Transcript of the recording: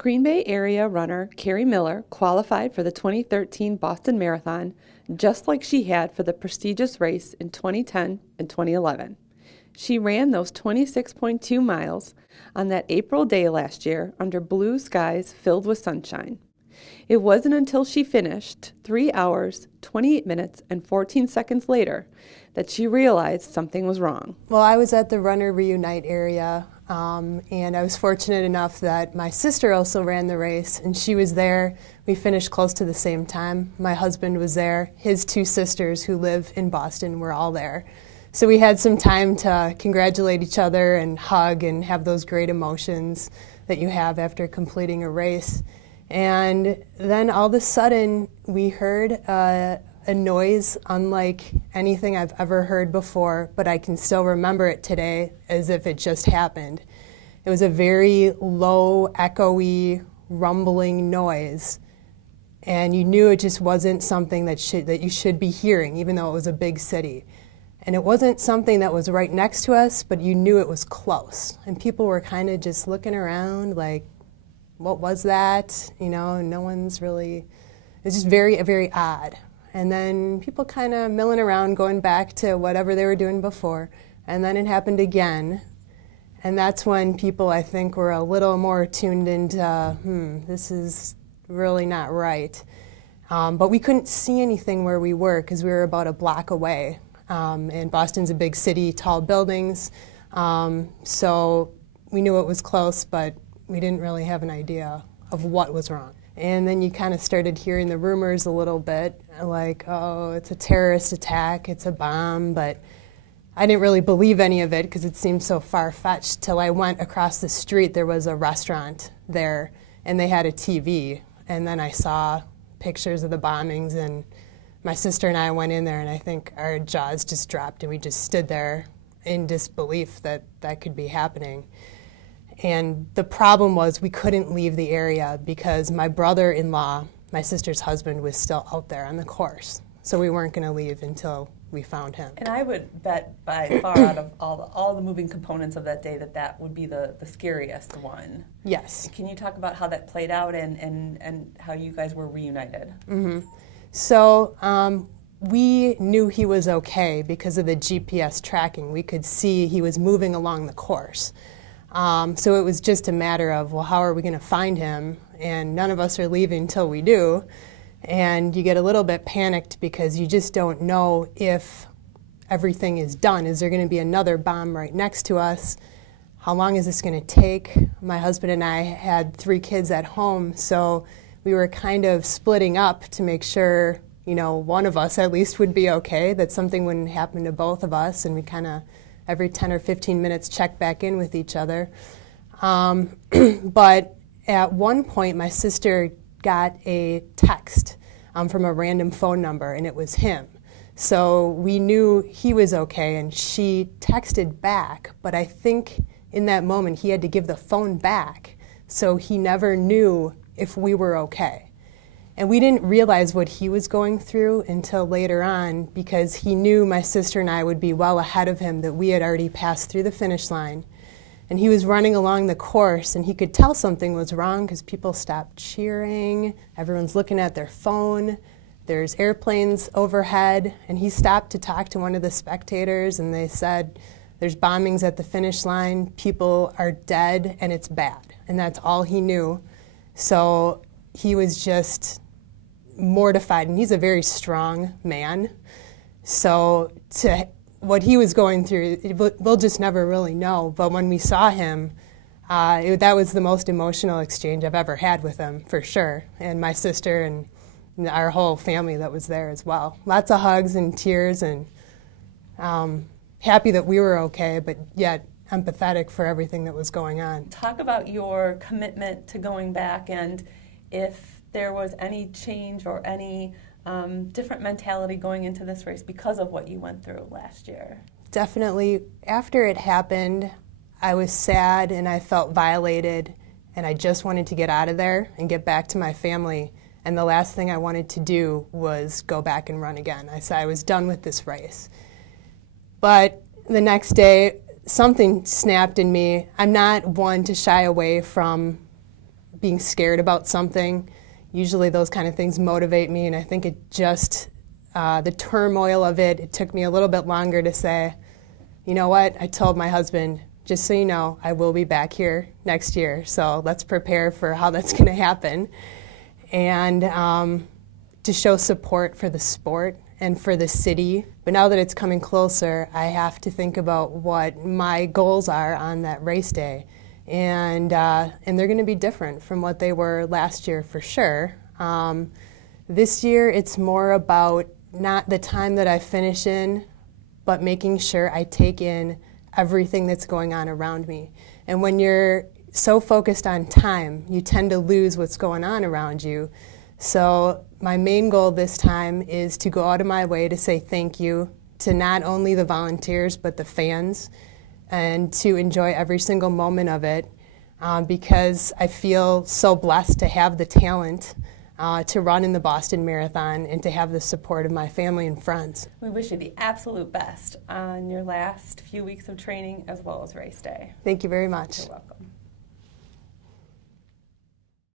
Green Bay area runner Carrie Miller qualified for the 2013 Boston Marathon just like she had for the prestigious race in 2010 and 2011. She ran those 26.2 miles on that April day last year under blue skies filled with sunshine. It wasn't until she finished 3 hours, 28 minutes, and 14 seconds later that she realized something was wrong. Well, I was at the Runner Reunite area, and I was fortunate enough that my sister also ran the race, and she was there. We finished close to the same time. My husband was there. His two sisters who live in Boston were all there. So we had some time to congratulate each other and hug and have those great emotions that you have after completing a race. And then all of a sudden, we heard a noise unlike anything I've ever heard before, but I can still remember it today as if it just happened. It was a very low, echoey, rumbling noise, and you knew it just wasn't something that you should be hearing, even though it was a big city. And it wasn't something that was right next to us, but you knew it was close. And people were kind of just looking around like, what was that? You know, no one's really, it's just very, very odd. And then people kind of milling around, going back to whatever they were doing before. And then it happened again. And that's when people, I think, were a little more tuned into, this is really not right. But we couldn't see anything where we were because we were about a block away. And Boston's a big city, tall buildings. So we knew it was close, but we didn't really have an idea of what was wrong. And then you kind of started hearing the rumors a little bit, like, oh, it's a terrorist attack, it's a bomb, but I didn't really believe any of it because it seemed so far-fetched till I went across the street. There was a restaurant there, and they had a TV, and then I saw pictures of the bombings, and my sister and I went in there, and I think our jaws just dropped, and we just stood there in disbelief that that could be happening. And the problem was we couldn't leave the area because my brother-in-law, my sister's husband, was still out there on the course. So we weren't going to leave until we found him. And I would bet by far out of all the moving components of that day that would be the scariest one. Yes. Can you talk about how that played out and how you guys were reunited? Mm-hmm. So we knew he was okay because of the GPS tracking. We could see he was moving along the course. So it was just a matter of, well, how are we going to find him? And none of us are leaving until we do. And you get a little bit panicked because you just don't know if everything is done. Is there going to be another bomb right next to us? How long is this going to take? My husband and I had 3 kids at home, so we were kind of splitting up to make sure, you know, one of us at least would be okay, that something wouldn't happen to both of us, and we kind of every 10 or 15 minutes check back in with each other. But at one point, my sister got a text from a random phone number, and it was him. So we knew he was okay, and she texted back, but I think in that moment he had to give the phone back, so he never knew if we were okay. And we didn't realize what he was going through until later on because he knew my sister and I would be well ahead of him, that we had already passed through the finish line. And he was running along the course, and he could tell something was wrong because people stopped cheering, everyone's looking at their phone, there's airplanes overhead, and he stopped to talk to one of the spectators, and they said, there's bombings at the finish line, people are dead, and it's bad. And that's all he knew. So he was just mortified, and he's a very strong man. So what he was going through, we'll just never really know. But when we saw him, that was the most emotional exchange I've ever had with him, for sure. And my sister and our whole family that was there as well. Lots of hugs and tears, and happy that we were okay, but yet empathetic for everything that was going on. Talk about your commitment to going back, and if there was any change or any different mentality going into this race because of what you went through last year. Definitely. After it happened, I was sad and I felt violated, and I just wanted to get out of there and get back to my family. And the last thing I wanted to do was go back and run again. I said I was done with this race. But the next day, something snapped in me. I'm not one to shy away from being scared about something. Usually those kind of things motivate me, and I think it just, the turmoil of it took me a little bit longer to say, you know what, I told my husband, just so you know, I will be back here next year, so let's prepare for how that's going to happen. And to show support for the sport and for the city. But now that it's coming closer, I have to think about what my goals are on that race day. And they're going to be different from what they were last year for sure. This year it's more about not the time that I finish in, but making sure I take in everything that's going on around me. And when you're so focused on time, you tend to lose what's going on around you. So my main goal this time is to go out of my way to say thank you to not only the volunteers but the fans, and to enjoy every single moment of it, because I feel so blessed to have the talent to run in the Boston Marathon and to have the support of my family and friends. We wish you the absolute best on your last few weeks of training as well as race day. Thank you very much. You're welcome.